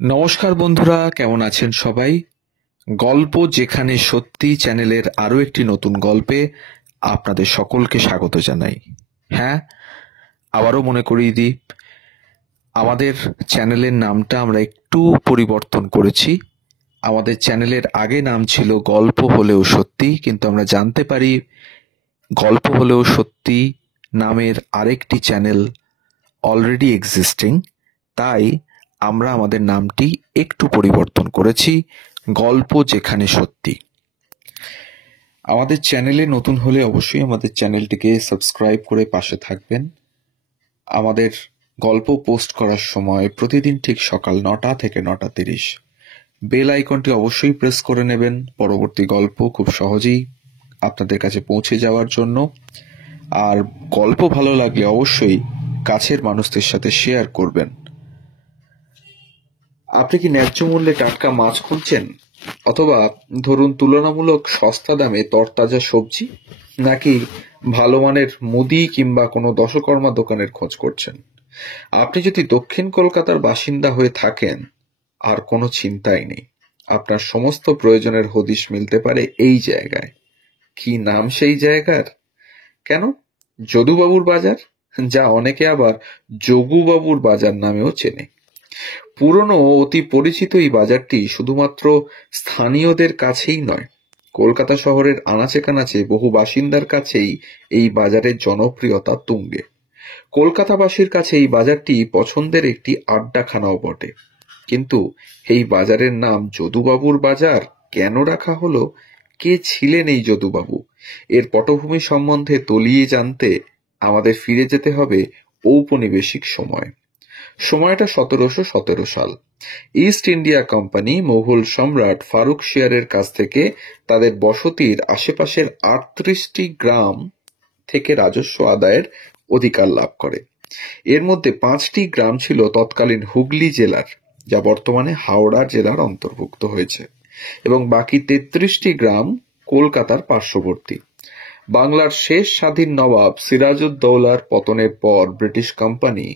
নমস্কার বন্ধুরা, কেমন আছেন সবাই? গল্প যেখানে সত্যি চ্যানেলের আরো একটি নতুন গল্পে আপনাদের সকলকে স্বাগত জানাই। হ্যাঁ, আবারও মনে করিয়ে দিই, আমাদের চ্যানেলের নামটা আমরা একটু পরিবর্তন করেছি। আমাদের চ্যানেলের আগে নাম ছিল গল্প হলেও সত্যি, কিন্তু আমরা জানতে পারি গল্প হলেও সত্যি নামের আরেকটি চ্যানেল অলরেডি এক্সিস্টিং, তাই আমরা আমাদের নামটি একটু পরিবর্তন করেছি, গল্প যেখানে সত্যি। আমাদের চ্যানেলে নতুন হলে অবশ্যই আমাদের চ্যানেলটিকে সাবস্ক্রাইব করে পাশে থাকবেন। আমাদের গল্প পোস্ট করার সময় প্রতিদিন ঠিক সকাল 9টা থেকে 9টা 30 বেল আইকনটি অবশ্যই প্রেস করে নেবেন পরবর্তী গল্প খুব সহজেই আপনাদের কাছে পৌঁছে যাওয়ার জন্য। আর গল্প ভালো লাগলে অবশ্যই কাছের মানুষদের সাথে শেয়ার করবেন। আপনি কি ন্যায্য মূল্যে টাটকা মাছ খুঁজছেন, অথবা ধরুন তুলনামূলক সস্তা দামে তরতাজা সবজি, নাকি ভালো মানের মুদি কিংবা কোনো দশকর্মা দোকানের খোঁজ করছেন? আপনি যদি দক্ষিণ কলকাতার বাসিন্দা হয়ে থাকেন, আর কোনো চিন্তাই নেই, আপনার সমস্ত প্রয়োজনের হদিশ মিলতে পারে এই জায়গায়। কি নাম সেই জায়গার? কেন, যদুবাবুর বাজার, যা অনেকে আবার যোগুবাবুর বাজার নামেও চেনে। পুরনো অতি পরিচিত এই বাজারটি শুধুমাত্র স্থানীয়দের কাছেই নয়, কলকাতা শহরের আনাচে কানাচে বহু বাসিন্দার কাছেই এই বাজারের জনপ্রিয়তা তুঙ্গে। কলকাতাবাসীর কাছে এই বাজারটি পছন্দের একটি আড্ডাখানাও বটে। কিন্তু এই বাজারের নাম যদুবাবুর বাজার কেন রাখা হলো? কে ছিলেন এই যদুবাবু? এর পটভূমি সম্বন্ধে তলিয়ে জানতে আমাদের ফিরে যেতে হবে ঔপনিবেশিক সময়টা 1717 সাল। ইস্ট ইন্ডিয়া কোম্পানি মুঘল সম্রাট ফারুক শিয়ারের কাছ থেকে তাদের বসতির আশেপাশের 38টি গ্রাম থেকে রাজস্ব আদায়ের অধিকার লাভ করে। এর মধ্যে 5টি গ্রাম ছিল তৎকালীন হুগলি জেলার, যা বর্তমানে হাওড়া জেলার অন্তর্ভুক্ত হয়েছে, এবং বাকি 33টি গ্রাম কলকাতার পার্শ্ববর্তী। বাংলার শেষ স্বাধীন নবাব সিরাজউদ্দৌলার পতনের পর ব্রিটিশ কোম্পানি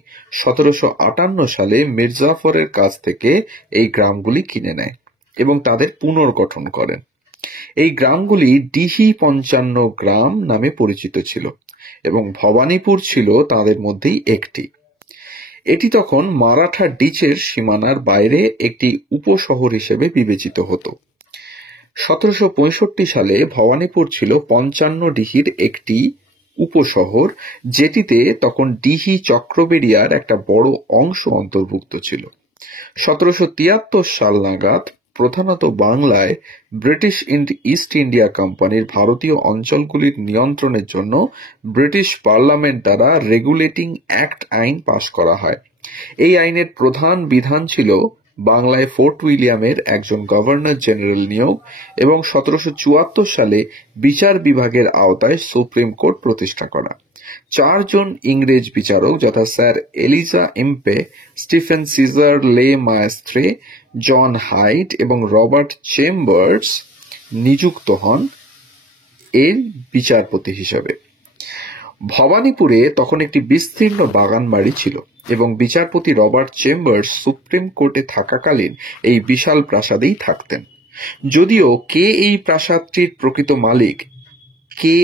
1758 সালে মির্জাফরের কাছ থেকে এই গ্রামগুলি কিনে নেয় এবং তাদের পুনর্গঠন করেন। এই গ্রামগুলি ডিহি 55 গ্রাম নামে পরিচিত ছিল এবং ভবানীপুর ছিল তাদের মধ্যেই একটি। এটি তখন মারাঠা ডিচের সীমানার বাইরে একটি উপশহর হিসেবে বিবেচিত হতো। 1765 সালে ভবানীপুর ছিল 55 ডিহির একটি উপশহর, যেটিতে তখন ডিহি চক্রবেড়িয়ার একটা বড় অংশ অন্তর্ভুক্ত ছিল। 1773 সাল নাগাদ প্রধানত বাংলায় ব্রিটিশ ইস্ট ইন্ডিয়া কোম্পানির ভারতীয় অঞ্চলগুলির নিয়ন্ত্রণের জন্য ব্রিটিশ পার্লামেন্ট দ্বারা রেগুলেটিং অ্যাক্ট আইন পাশ করা হয়। এই আইনের প্রধান বিধান ছিল বাংলায় ফোর্ট উইলিয়ামের একজন গভর্নর জেনারেল নিয়োগ এবং 1774 সালে বিচার বিভাগের আওতায় সুপ্রিম কোর্ট প্রতিষ্ঠা করা। 4 জন ইংরেজ বিচারক যথা স্যার এলিজা এম্পে, স্টিফেন সিজার লে মায়েস্ত্রে, জন হাইট এবং রবার্ট চেম্বার্স নিযুক্ত হন এর বিচারপতি হিসেবে। ভবানীপুরে তখন একটি বিস্তীর্ণ বাগান বাড়ি ছিল এবং বিচারপতি রবার্ট চেম্বার্স সুপ্রিম কোর্টে থাকাকালীন এই বিশাল প্রাসাদেই থাকতেন। যদিও কে এই প্রাসাদটির প্রকৃত মালিক, কে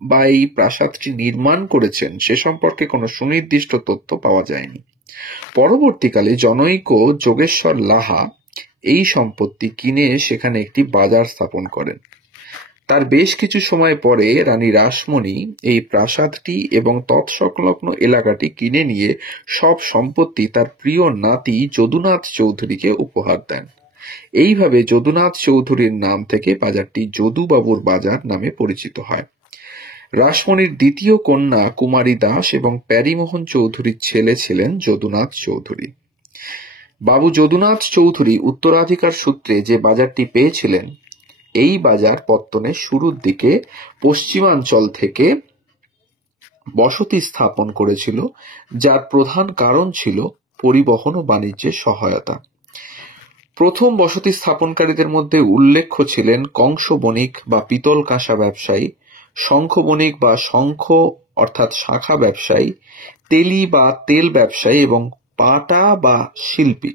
বা এই প্রাসাদটি নির্মাণ করেছেন, সে সম্পর্কে কোনো সুনির্দিষ্ট তথ্য পাওয়া যায়নি। পরবর্তীকালে জনৈক যোগেশ্বর লাহা এই সম্পত্তি কিনে সেখানে একটি বাজার স্থাপন করেন। তার বেশ কিছু সময় পরে রানী রাসমণি এই প্রাসাদটি এবং তৎসংলগ্ন এলাকাটি কিনে নিয়ে সব সম্পত্তি তার প্রিয় নাতি যদুনাথ চৌধুরীকে উপহার দেন। এইভাবে যদুনাথ চৌধুরীর নাম থেকে বাজারটি যদুবাবুর বাজার নামে পরিচিত হয়। রাসমণির দ্বিতীয় কন্যা কুমারী দাস এবং প্যারীমোহন চৌধুরীর ছেলে ছিলেন যদুনাথ চৌধুরী। বাবু যদুনাথ চৌধুরী উত্তরাধিকার সূত্রে যে বাজারটি পেয়েছিলেন, এই বাজার পত্তনের শুরুর দিকে পশ্চিমাঞ্চল থেকে বসতি স্থাপন করেছিল, যার প্রধান কারণ ছিল পরিবহন ও বাণিজ্যের সহায়তা। প্রথম বসতি স্থাপনকারীদের মধ্যে উল্লেখ্য ছিলেন কংস বণিক বা পিতল কাঁসা ব্যবসায়ী, শঙ্খ বণিক বা শঙ্খ অর্থাৎ শাখা ব্যবসায়ী, তেলি বা তেল ব্যবসায়ী এবং পাটা বা শিল্পী।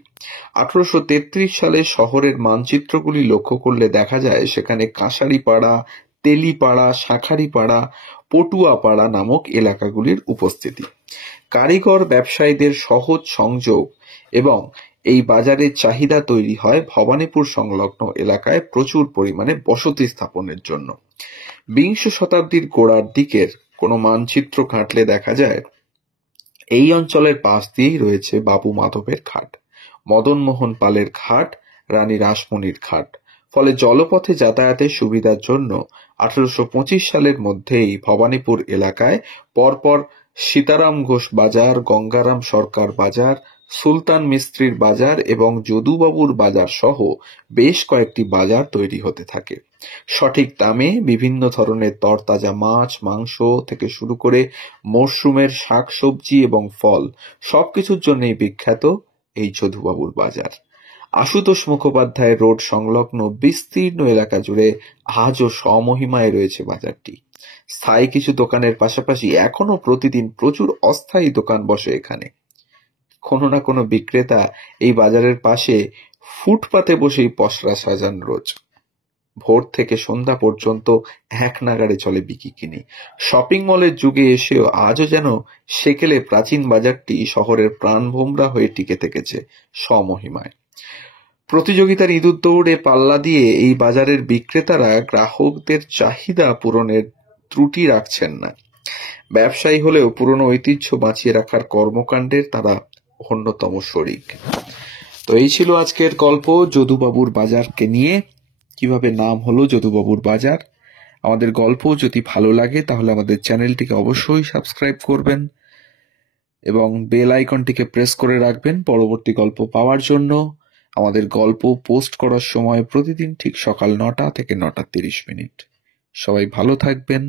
1833 সালে শহরের মানচিত্রগুলি লক্ষ্য করলে দেখা যায় সেখানে কাঁসারিপাড়া, তেলিপাড়া, শাঁখারীপাড়া, পটুয়াপাড়া নামক এলাকাগুলির উপস্থিতি। কারিগর ব্যবসায়ীদের সহজ সংযোগ এবং এই বাজারের চাহিদা তৈরি হয় ভবানীপুর সংলগ্ন এলাকায় প্রচুর পরিমাণে বসতি স্থাপনের জন্য। বিংশ শতাব্দীর গোড়ার দিকের কোনো মানচিত্র ঘাঁটলে দেখা যায় এই অঞ্চলের পাশ দিয়েই রয়েছে বাবু মাধবের ঘাট, মদন মোহন পালের ঘাট, রানী রাসমণির ঘাট। ফলে জলপথে যাতায়াতের সুবিধার জন্য 1825 সালের মধ্যেই ভবানীপুর এলাকায় পরপর সীতারাম ঘোষ বাজার, গঙ্গারাম সরকার বাজার, সুলতান মিস্ত্রির বাজার এবং যদুবাবুর বাজার সহ বেশ কয়েকটি বাজার তৈরি হতে থাকে। সঠিক দামে বিভিন্ন ধরনের তরতাজা মাছ, মাংস থেকে শুরু করে মরশুমের শাকসবজি এবং ফল সবকিছুর জন্যই বিখ্যাত এই যদুবাবুর বাজার। আশুতোষ মুখোপাধ্যায় রোড সংলগ্ন বিস্তীর্ণ এলাকা জুড়ে আজও স্বমহিমায় রয়েছে বাজারটি। স্থায়ী কিছু দোকানের পাশাপাশি এখনো প্রতিদিন প্রচুর অস্থায়ী দোকান বসে এখানে। কোনো না কোনো বিক্রেতা এই বাজারের পাশে ফুটপাতে বসেই পসরা সাজান রোজ। ভোর থেকে সন্ধ্যা পর্যন্ত এক নাগাড়ে চলে বিকিকিনি। শপিং মলের যুগে এসেও আজও যেন সেকেলে প্রাচীন বাজারটি শহরের প্রাণভোমরা হয়ে টিকে থেকেছে স্বমহিমায়। প্রতিযোগিতার ইঁদুর দৌড়ে পাল্লা দিয়ে এই বাজারের বিক্রেতারা গ্রাহকদের চাহিদা পূরণের ত্রুটি রাখছেন না। ব্যবসায়ী হলেও পুরনো ঐতিহ্য বাঁচিয়ে রাখার কর্মকাণ্ডের তারা অন্যতম শরিক। তো এই ছিল আজকের গল্প যদুবাবুর বাজারকে নিয়ে, কিভাবে নাম হলো যদুবাবুর বাজার। আমাদের গল্প যদি ভালো লাগে তাহলে আমাদের চ্যানেলটিকে অবশ্যই সাবস্ক্রাইব করবেন এবং বেল আইকনটিকে প্রেস করে রাখবেন পরবর্তী গল্প পাওয়ার জন্য। আমাদের গল্প পোস্ট করার সময় প্রতিদিন ঠিক সকাল 9টা থেকে 9টা 30 মিনিট। সবাই ভালো থাকবেন,